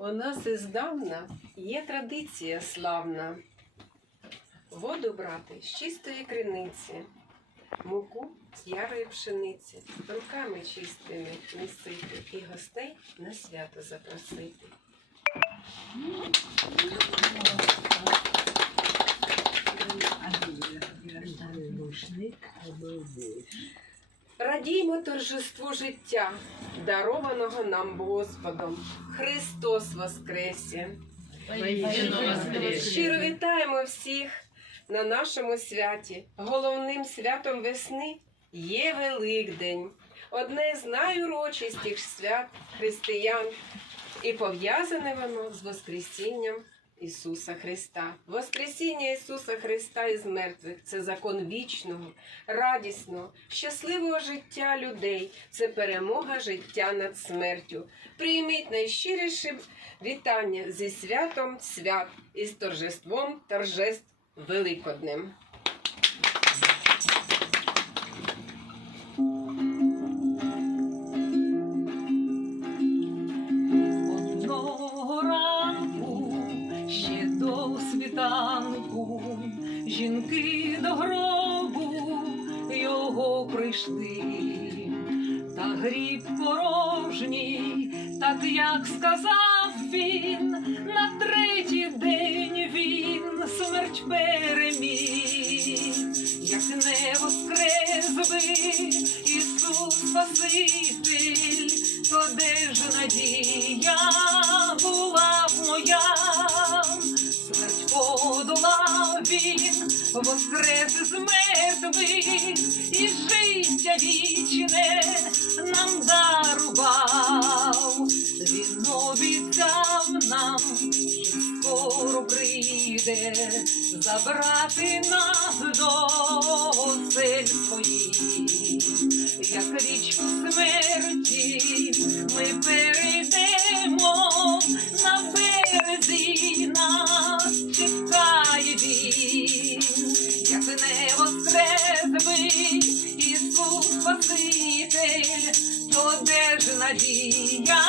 У нас іздавна є традиція славна. Воду брати з чистої криниці, муку з ярої пшениці, руками чистими місити і гостей на свято запросити. Радіймо торжеству життя, дарованого нам Господом. Христос Воскресе! Щиро вітаємо всіх на нашому святі. Головним святом весни є Великдень, одне з найурочистих свят християн, і пов'язане воно з Воскресінням Ісуса Христа. Воскресіння Ісуса Христа із мертвих це закон вічного, радісного, щасливого життя людей, це перемога життя над смертю. Прийміть найщиріше вітання зі святом свят і з торжеством торжеств Великоднем. До світанку. Жінки до гробу його прийшли, та гріб порожній, так як сказав він, на третій день він смерть переміг, воскрес з мертвих, і життя вічне нам дарував. Він обіцяв нам, що скоро прийде забрати нас до осель своїх як річку смерті, то де ж надія